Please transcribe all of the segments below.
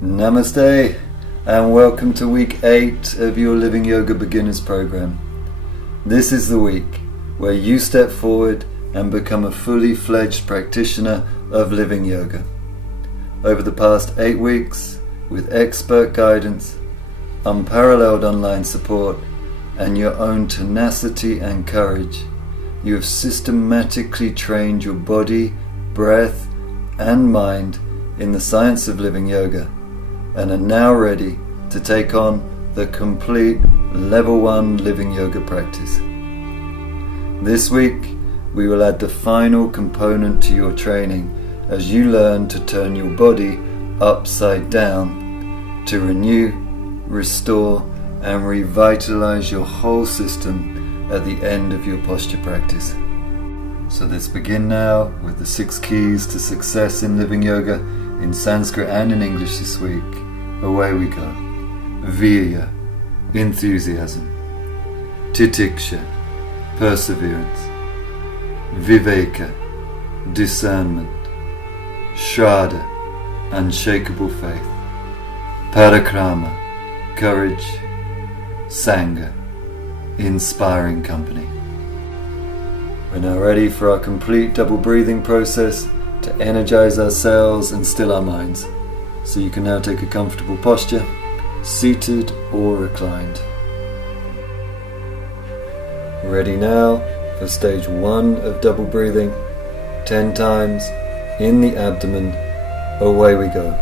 Namaste and welcome to week 8 of your Living Yoga Beginners program. This is the week where you step forward and become a fully fledged practitioner of Living Yoga. Over the past 8 weeks, with expert guidance, unparalleled online support, and your own tenacity and courage, you have systematically trained your body, breath, and mind in the science of Living Yoga, and are now ready to take on the complete Level 1 Living Yoga practice. This week, we will add the final component to your training as you learn to turn your body upside down to renew, restore, and revitalize your whole system at the end of your posture practice. So let's begin now with the 6 keys to success in Living Yoga in Sanskrit and in English this week. Away we go. Virya, enthusiasm. Titiksha, perseverance. Viveka, discernment. Shraddha, unshakable faith. Parakrama, courage. Sangha, inspiring company. We're now ready for our complete double breathing process to energize our cells and still our minds. So you can now take a comfortable posture, seated or reclined. Ready now for stage 1 of double breathing, 10 times in the abdomen. Away we go.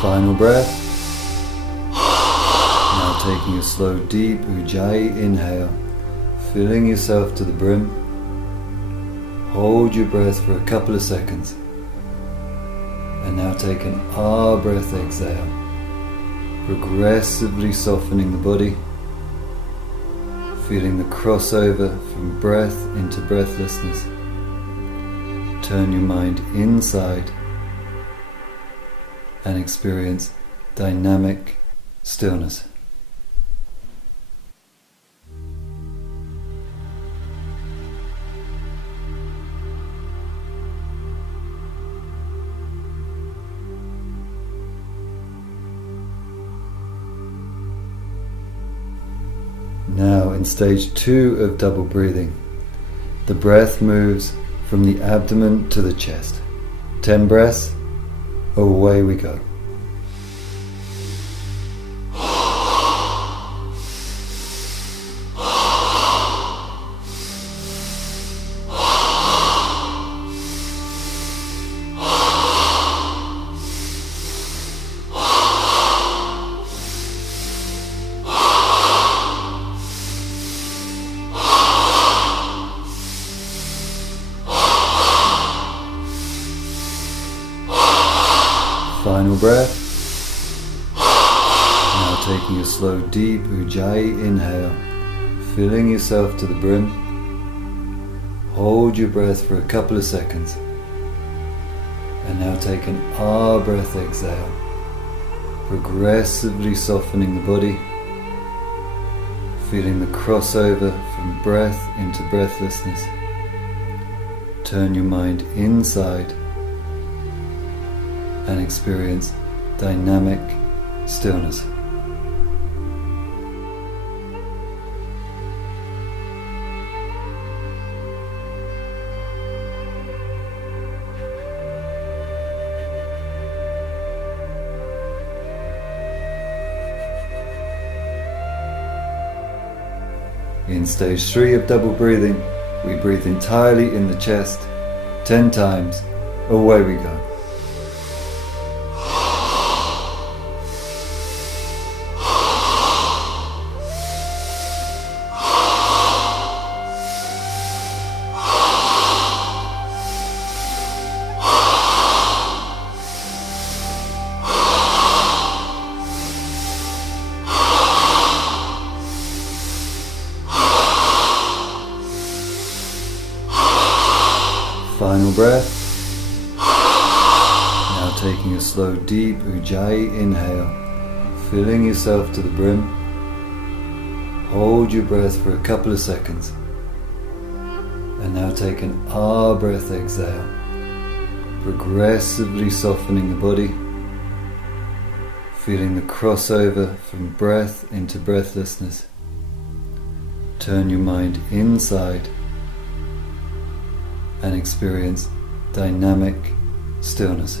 Final breath. Now taking a slow, deep Ujjayi inhale, filling yourself to the brim. Hold your breath for a couple of seconds. And now take an Ah breath exhale, progressively softening the body, feeling the crossover from breath into breathlessness. Turn your mind inside and experience dynamic stillness. Now in stage 2 of double breathing, the breath moves from the abdomen to the chest. 10 breaths. Away we go. Final breath. Now taking a slow, deep Ujjayi inhale, filling yourself to the brim. Hold your breath for a couple of seconds. And now take an Ah breath exhale, progressively softening the body, feeling the crossover from breath into breathlessness. Turn your mind inside and experience dynamic stillness. In stage 3 of double breathing, we breathe entirely in the chest, 10 times. Away we go. Final breath. Now taking a slow deep Ujjayi inhale, filling yourself to the brim. Hold your breath for a couple of seconds. And now take an Ah breath exhale, progressively softening the body, feeling the crossover from breath into breathlessness. Turn your mind inside and experience dynamic stillness.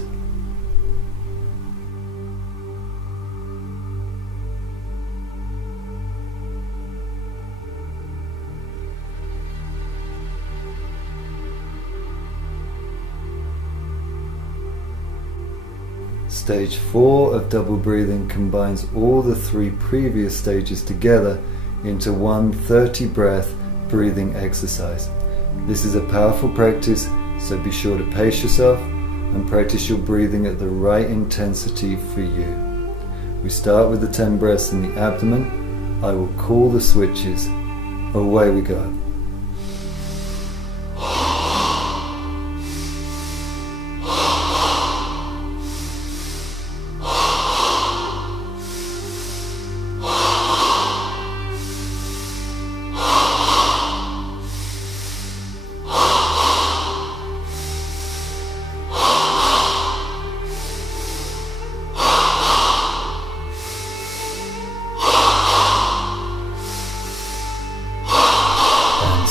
Stage 4 of double breathing combines all the 3 previous stages together into one 30-breath breathing exercise. This is a powerful practice, so be sure to pace yourself and practice your breathing at the right intensity for you. We start with the 10 breaths in the abdomen. I will call the switches. Away we go.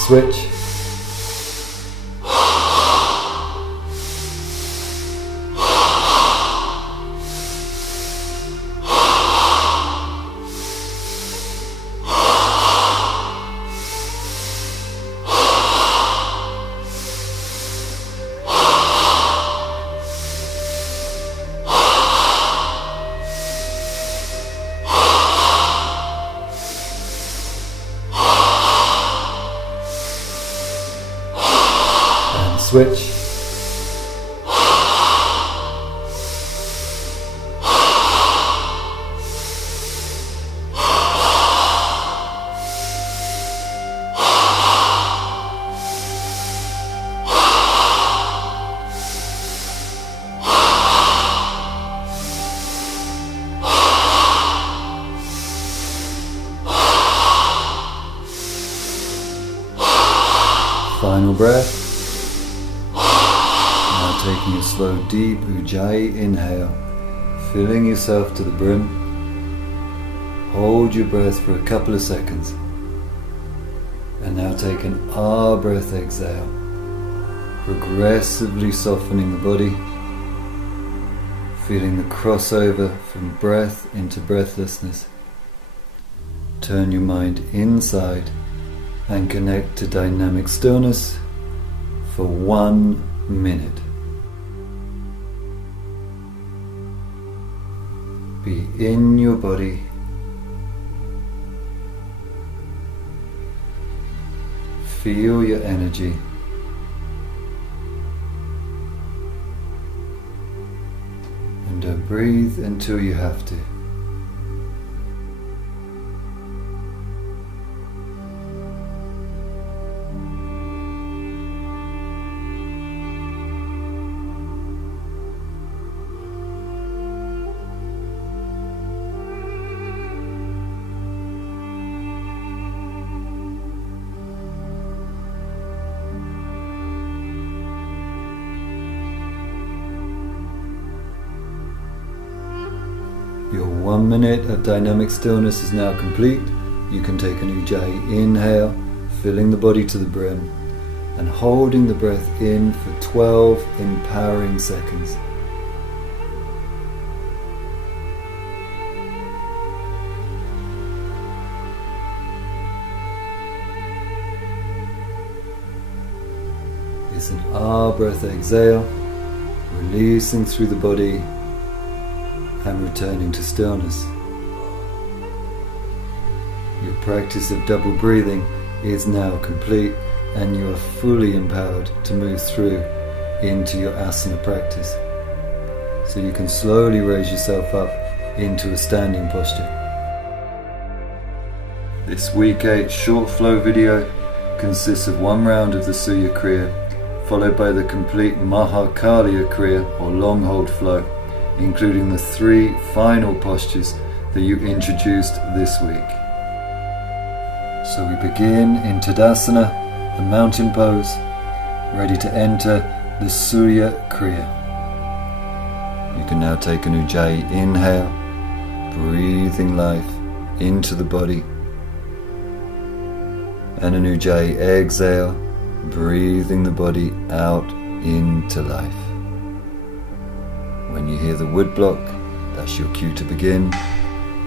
Switch. Switch. Final breath. Taking a slow deep Ujjayi inhale, filling yourself to the brim. Hold your breath for a couple of seconds. And now take an Ah breath exhale, progressively softening the body, feeling the crossover from breath into breathlessness. Turn your mind inside and connect to dynamic stillness for 1 minute. Be in your body, feel your energy, and don't breathe until you have to. Your 1 minute of dynamic stillness is now complete. You can take an Ujjayi inhale, filling the body to the brim, and holding the breath in for 12 empowering seconds. It's an Ah breath exhale, releasing through the body and returning to stillness. Your practice of double breathing is now complete, and you are fully empowered to move through into your asana practice. So you can slowly raise yourself up into a standing posture. This week 8 short flow video consists of 1 round of the Kriya, followed by the complete Maha Kalya kriya or long hold flow, including the 3 final postures that you introduced this week. So we begin in Tadasana, the mountain pose, ready to enter the Surya kriya. You can now take an Ujjayi inhale, breathing life into the body, and an Ujjayi exhale, breathing the body out into life. When you hear the wood block, that's your cue to begin.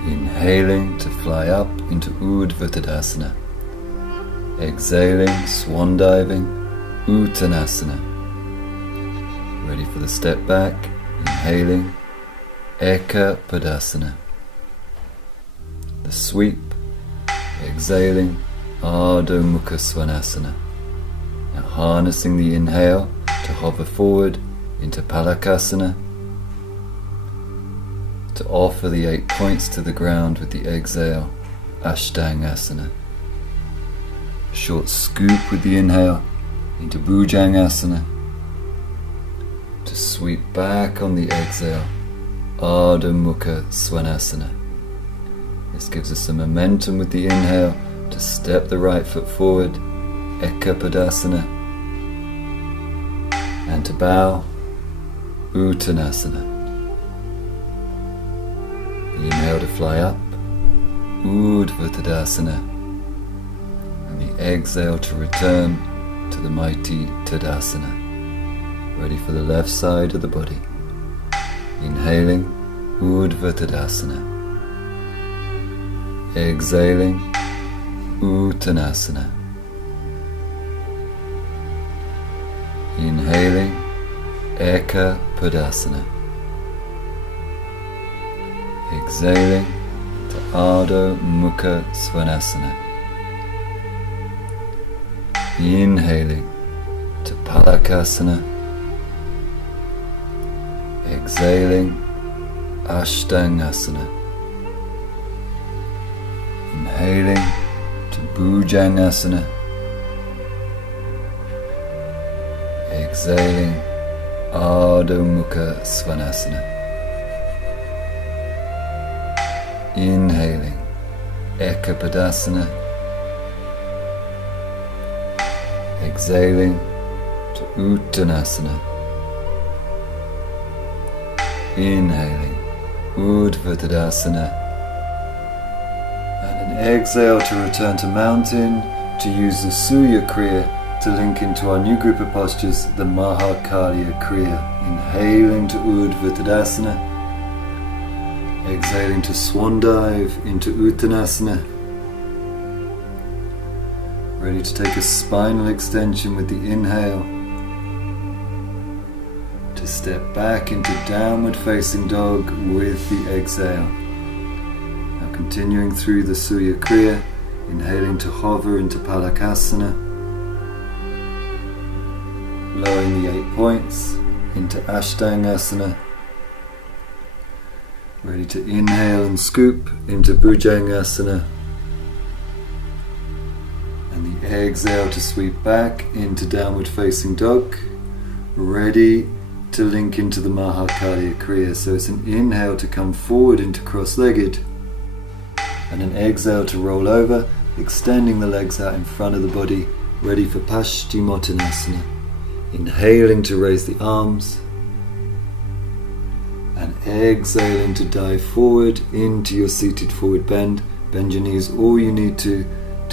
Inhaling to fly up into Urdhva Tadasana. Exhaling, swan diving, Uttanasana. Ready for the step back. Inhaling, Eka Padasana. The sweep. Exhaling, Ardha Mukha Svanasana. Now harnessing the inhale to hover forward into Palakasana, to offer the 8 points to the ground with the exhale, Ashtangasana. Short scoop with the inhale into Bhujangasana, to sweep back on the exhale, Ardha Mukha Svanasana. This gives us some momentum with the inhale to step the right foot forward, Eka Padasana, and to bow, Uttanasana. The inhale to fly up, Urdhva Tadasana, and the exhale to return to the mighty Tadasana. Ready for the left side of the body. Inhaling, Urdhva Tadasana. Exhaling, Uttanasana. Inhaling, Eka Padasana. Exhaling to Ardha Mukha Svanasana. Inhaling to Palakasana. Exhaling, Ashtangasana. Inhaling to Bhujangasana. Exhaling, Ardha Mukha Svanasana. Inhaling, Eka Padasana. Exhaling to Uttanasana. Inhaling, Urdhva Tadasana. And an exhale to return to mountain, to use the Surya kriya to link into our new group of postures, the Maha Kalya kriya. Inhaling to Urdhva Tadasana. Exhaling to swan dive into Uttanasana. Ready to take a spinal extension with the inhale. To step back into downward facing dog with the exhale. Now continuing through the Surya kriya, inhaling to hover into Palakasana. Lowering the 8 points into Ashtangasana. Ready to inhale and scoop into Bhujangasana. And the exhale to sweep back into downward facing dog. Ready to link into the Maha Kalya kriya. So it's an inhale to come forward into cross-legged. And an exhale to roll over, extending the legs out in front of the body. Ready for Paschimottanasana. Inhaling to raise the arms. And exhaling to dive forward into your seated forward bend. Bend your knees all you need to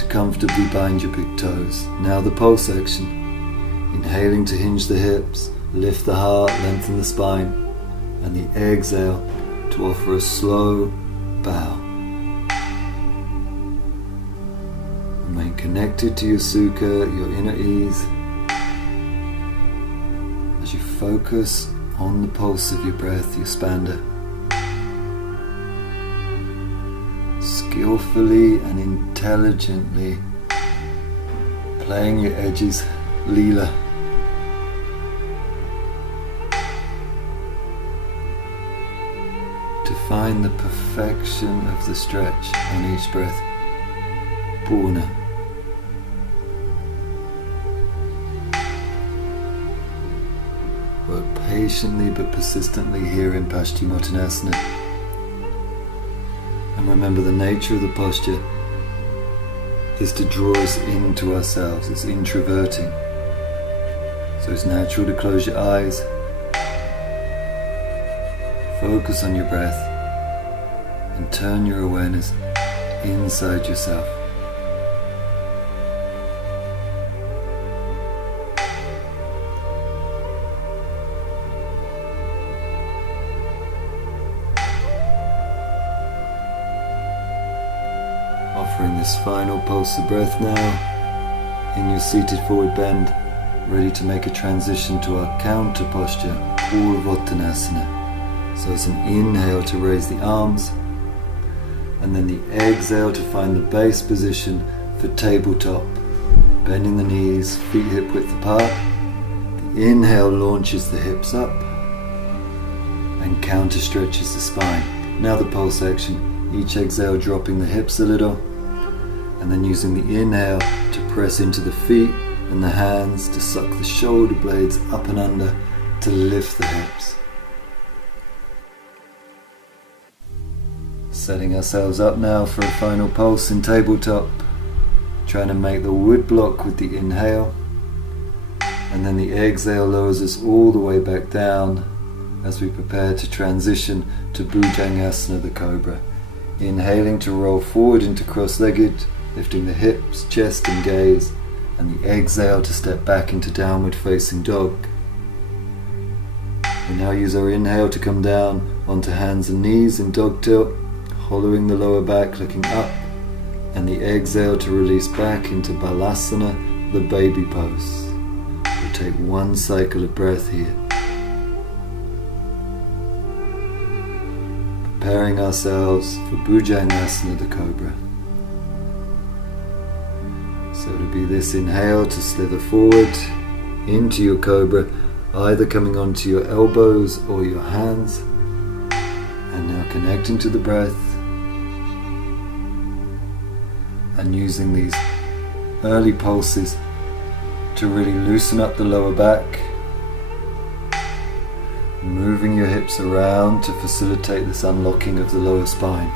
comfortably bind your big toes. Now the pulse action. Inhaling to hinge the hips, lift the heart, lengthen the spine. And the exhale to offer a slow bow. Remain connected to your sukha, your inner ease. As you focus on the pulse of your breath, your spanda. Skillfully and intelligently playing your edges, Leela. To find the perfection of the stretch on each breath, Purna. patiently but persistently here in Paschimottanasana. And remember, the nature of the posture is to draw us into ourselves. It's introverting. So it's natural to close your eyes. Focus on your breath and turn your awareness inside yourself. Offering this final pulse of breath now in your seated forward bend, ready to make a transition to our counter posture, Purvottanasana. So it's an inhale to raise the arms, and then the exhale to find the base position for tabletop, bending the knees, feet hip width apart. The inhale launches the hips up and counter stretches the spine. Now the pulse action, each exhale dropping the hips a little, and then using the inhale to press into the feet and the hands to suck the shoulder blades up and under to lift the hips. Setting ourselves up now for a final pulse in tabletop, trying to make the wood block with the inhale, and then the exhale lowers us all the way back down as we prepare to transition to Bhujangasana, the cobra. Inhaling to roll forward into cross-legged, lifting the hips, chest and gaze, and the exhale to step back into downward facing dog. We now use our inhale to come down onto hands and knees in dog tilt, hollowing the lower back, looking up, and the exhale to release back into Balasana, the baby pose. We'll take one cycle of breath here. Preparing ourselves for Bhujangasana, the cobra. So it'll be this inhale to slither forward into your cobra, either coming onto your elbows or your hands, and now connecting to the breath and using these early pulses to really loosen up the lower back, moving your hips around to facilitate this unlocking of the lower spine.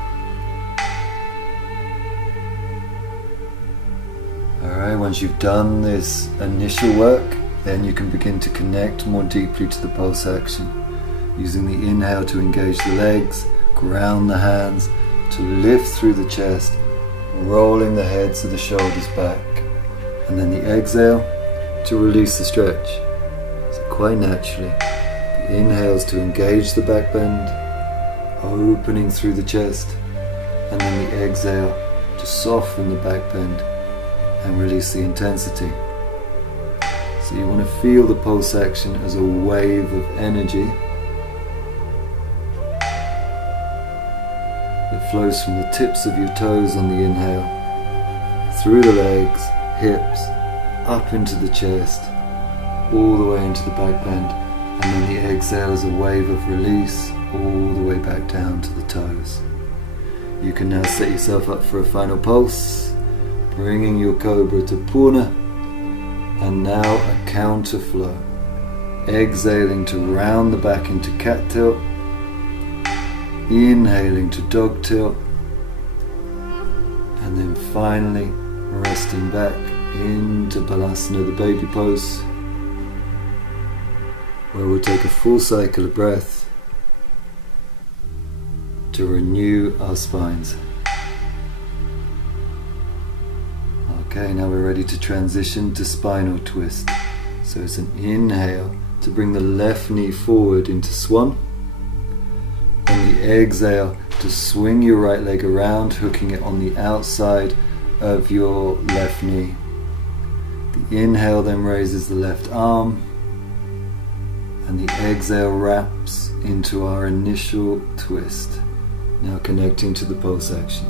Alright, once you've done this initial work, then you can begin to connect more deeply to the pulse action, using the inhale to engage the legs, ground the hands, to lift through the chest, rolling the heads of the shoulders back, and then the exhale to release the stretch. So quite naturally, the inhales to engage the back bend, opening through the chest, and then the exhale to soften the back bend and release the intensity. So you want to feel the pulse action as a wave of energy that flows from the tips of your toes on the inhale, through the legs, hips, up into the chest, all the way into the back bend, and then the exhale is a wave of release all the way back down to the toes. You can now set yourself up for a final pulse, bringing your cobra to Purna, and now a counter flow, exhaling to round the back into cat tilt, inhaling to dog tilt, and then finally resting back into Balasana, the baby pose, where we'll take a full cycle of breath to renew our spines. Okay, now we're ready to transition to spinal twist. So it's an inhale to bring the left knee forward into swan, and the exhale to swing your right leg around, hooking it on the outside of your left knee. The inhale then raises the left arm, and the exhale wraps into our initial twist. Now connecting to the pulse action,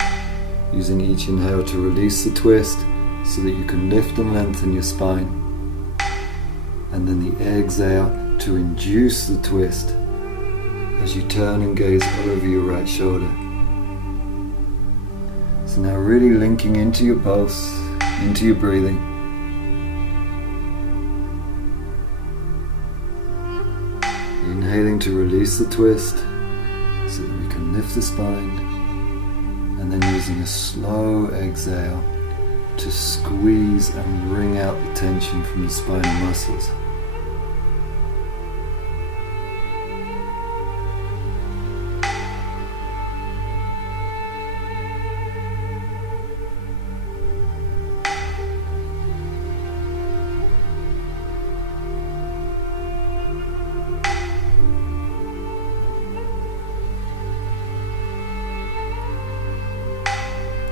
using each inhale to release the twist so that you can lift and lengthen your spine, and then the exhale to induce the twist as you turn and gaze over your right shoulder. So now really linking into your pulse, into your breathing. You Inhaling to release the twist so that we can lift the spine, and then using a slow exhale to squeeze and wring out the tension from the spinal muscles.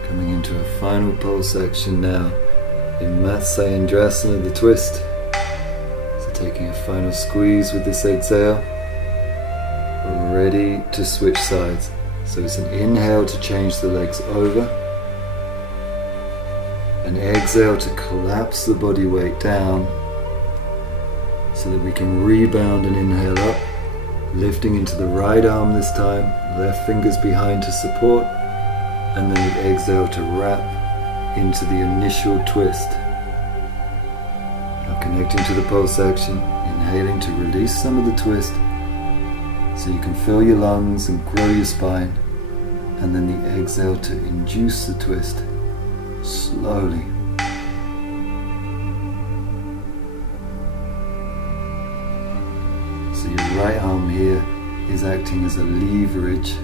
Coming into a final pulse action now in Matsyendrasana, the twist. So taking a final squeeze with this exhale. We're ready to switch sides. So it's an inhale to change the legs over. An exhale to collapse the body weight down so that we can rebound and inhale up. Lifting into the right arm this time, left fingers behind to support. And then the exhale to wrap into the initial twist. Now connecting to the pulse action, inhaling to release some of the twist so you can fill your lungs and grow your spine. And then the exhale to induce the twist slowly. So your right arm here is acting as a leverage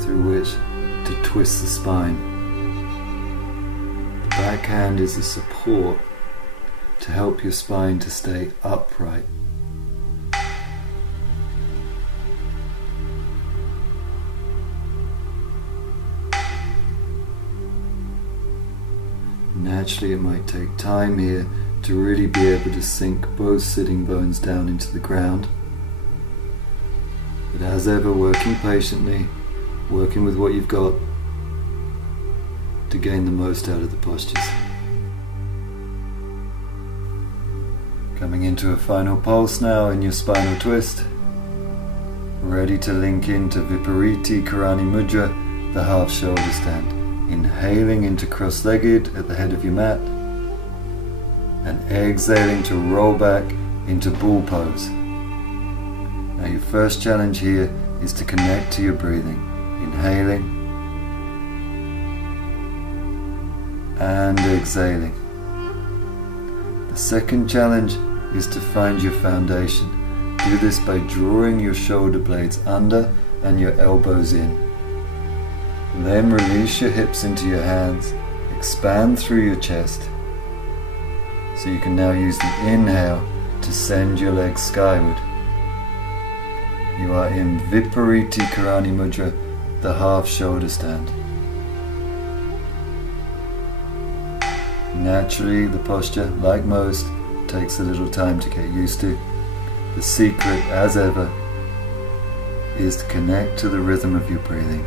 through which to twist the spine. The back hand is a support to help your spine to stay upright. Naturally, it might take time here to really be able to sink both sitting bones down into the ground. But as ever, working patiently, working with what you've got to gain the most out of the postures. Coming into a final pulse now in your spinal twist. Ready to link into Vipariti Karani Mudra, the half shoulder stand. Inhaling into cross-legged at the head of your mat. And exhaling to roll back into bull pose. Now your first challenge here is to connect to your breathing. Inhaling and exhaling. The second challenge is to find your foundation. Do this by drawing your shoulder blades under and your elbows in. Then release your hips into your hands, expand through your chest. So you can now use the inhale to send your legs skyward. You are in Vipariti Karani Mudra, the half shoulder stand. Naturally, the posture, like most, takes a little time to get used to. The secret, as ever, is to connect to the rhythm of your breathing.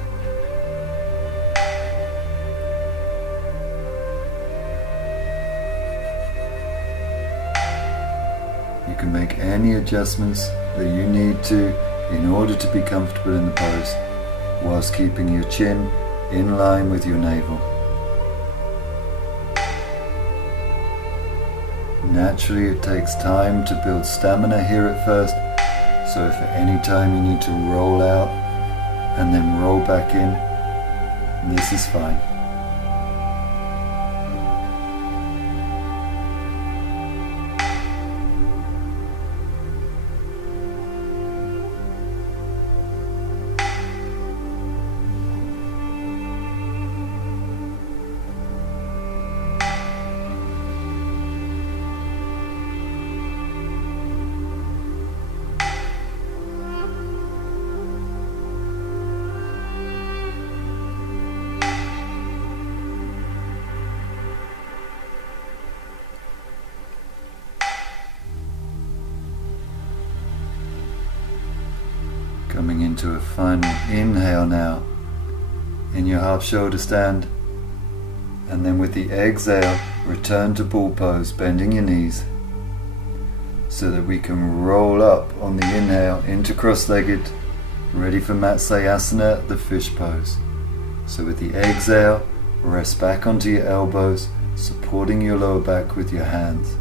You can make any adjustments that you need to in order to be comfortable in the pose, whilst keeping your chin in line with your navel. Naturally, it takes time to build stamina here at first, so if at any time you need to roll out and then roll back in, this is fine. Coming into a final inhale now in your half shoulder stand, and then with the exhale return to bull pose, bending your knees so that we can roll up on the inhale into cross-legged, ready for Matsyendrasana, the fish pose. So with the exhale, rest back onto your elbows, supporting your lower back with your hands.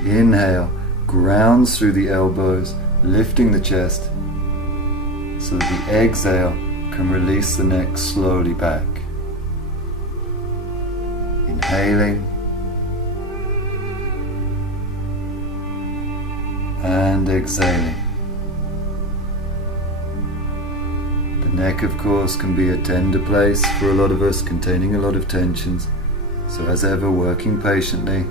The inhale grounds through the elbows, lifting the chest, so that the exhale can release the neck slowly back. Inhaling and exhaling. The neck, of course, can be a tender place for a lot of us, containing a lot of tensions. So as ever, working patiently,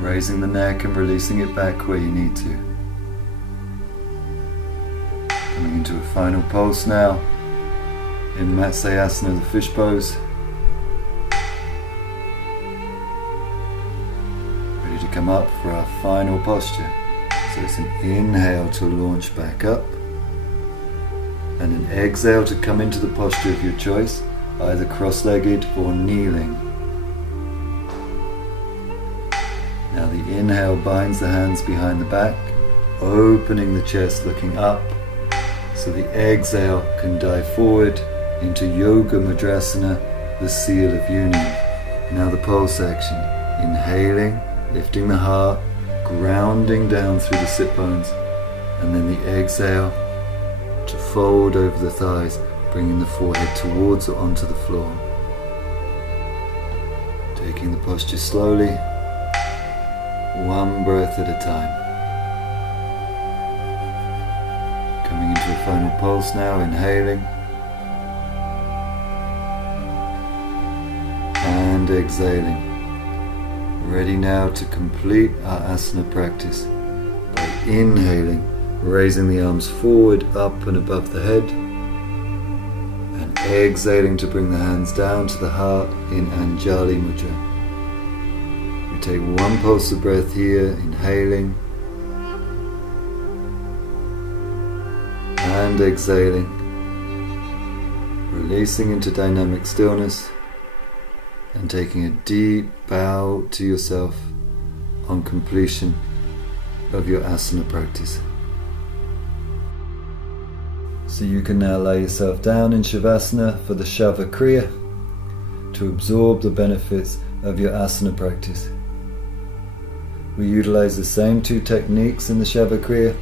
raising the neck and releasing it back where you need to. Coming into a final pulse now in Asana, the fish pose. Ready to come up for our final posture. So it's an inhale to launch back up, and an exhale to come into the posture of your choice, either cross-legged or kneeling. Now the inhale binds the hands behind the back, opening the chest, looking up, so the exhale can dive forward into Yoga Mudrasana, the seal of union. Now the pulse action. Inhaling, lifting the heart, grounding down through the sit bones, and then the exhale to fold over the thighs, bringing the forehead towards or onto the floor. Taking the posture slowly, one breath at a time. Coming into a final pulse now, inhaling and exhaling. Ready now to complete our asana practice by inhaling, raising the arms forward, up and above the head, and exhaling to bring the hands down to the heart in Anjali Mudra. We take one pulse of breath here, inhaling and exhaling, releasing into dynamic stillness and taking a deep bow to yourself on completion of your asana practice. So you can now lay yourself down in Shavasana for the Shava kriya to absorb the benefits of your asana practice. We utilize the same two techniques in the Shava kriya,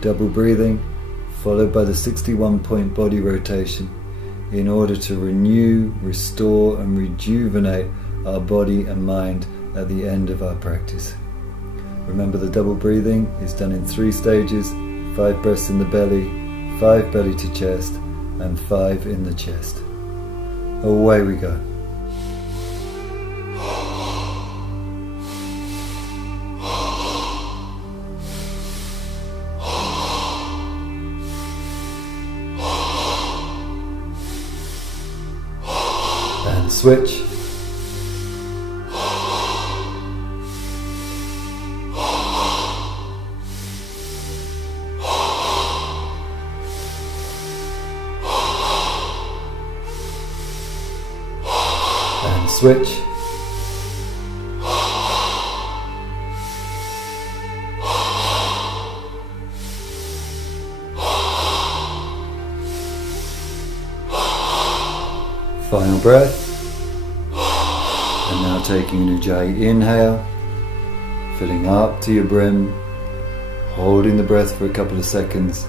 double breathing followed by the 61-point body rotation, in order to renew, restore and rejuvenate our body and mind at the end of our practice. Remember, the double breathing is done in 3 stages, 5 breaths in the belly, 5 belly to chest, and 5 in the chest. Away we go. And switch. And switch. Final breath. And now taking an Ujjayi inhale, filling up to your brim, holding the breath for a couple of seconds,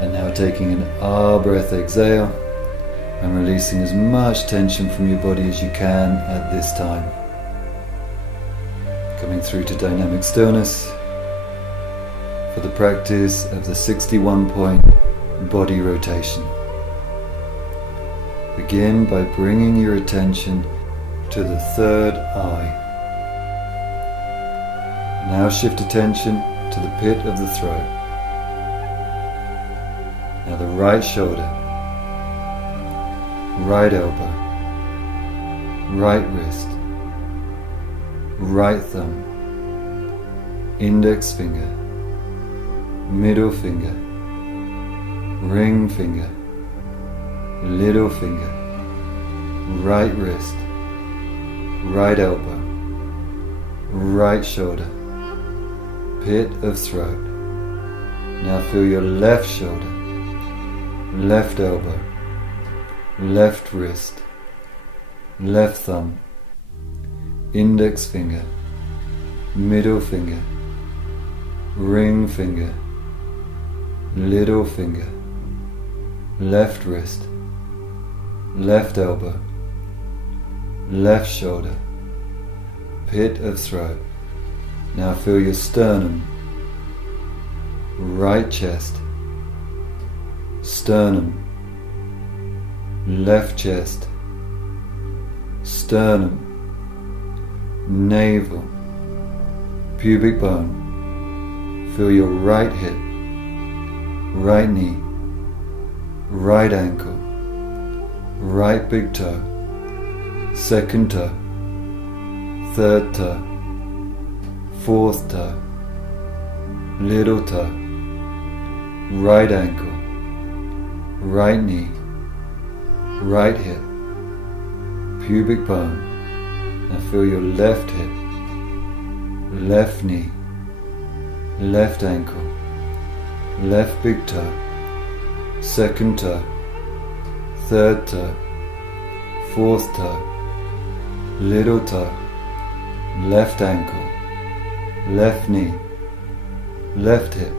and now taking an Ah breath exhale and releasing as much tension from your body as you can at this time. Coming through to dynamic stillness for the practice of the 61-point body rotation. Begin by bringing your attention to the third eye. Now shift attention to the pit of the throat. Now the right shoulder, right elbow, right wrist, right thumb, index finger, middle finger, ring finger, little finger, right wrist, right elbow, right shoulder, pit of throat. Now feel your left shoulder, left elbow, left wrist, left thumb, index finger, middle finger, ring finger, little finger, left wrist, left elbow, left shoulder, pit of throat. Now feel your sternum, right chest, sternum, left chest, sternum, navel, pubic bone. Feel your right hip, right knee, right ankle, right big toe, second toe, third toe, fourth toe, little toe, right ankle, right knee, right hip, pubic bone. Now feel your left hip, left knee, left ankle, left big toe, second toe, third toe, fourth toe, little toe, left ankle, left knee, left hip,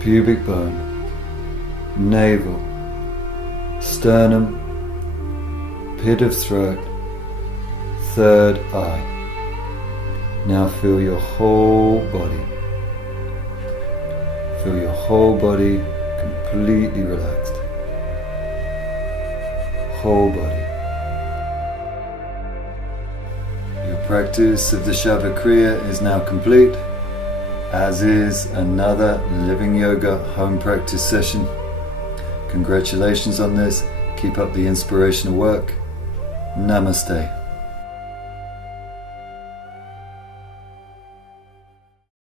pubic bone, navel, sternum, pit of throat, third eye. Now feel your whole body. Feel your whole body completely relaxed. Whole body. Your practice of the Shava kriya is now complete, as is another Living Yoga home practice session. Congratulations on this. Keep up the inspirational work. Namaste.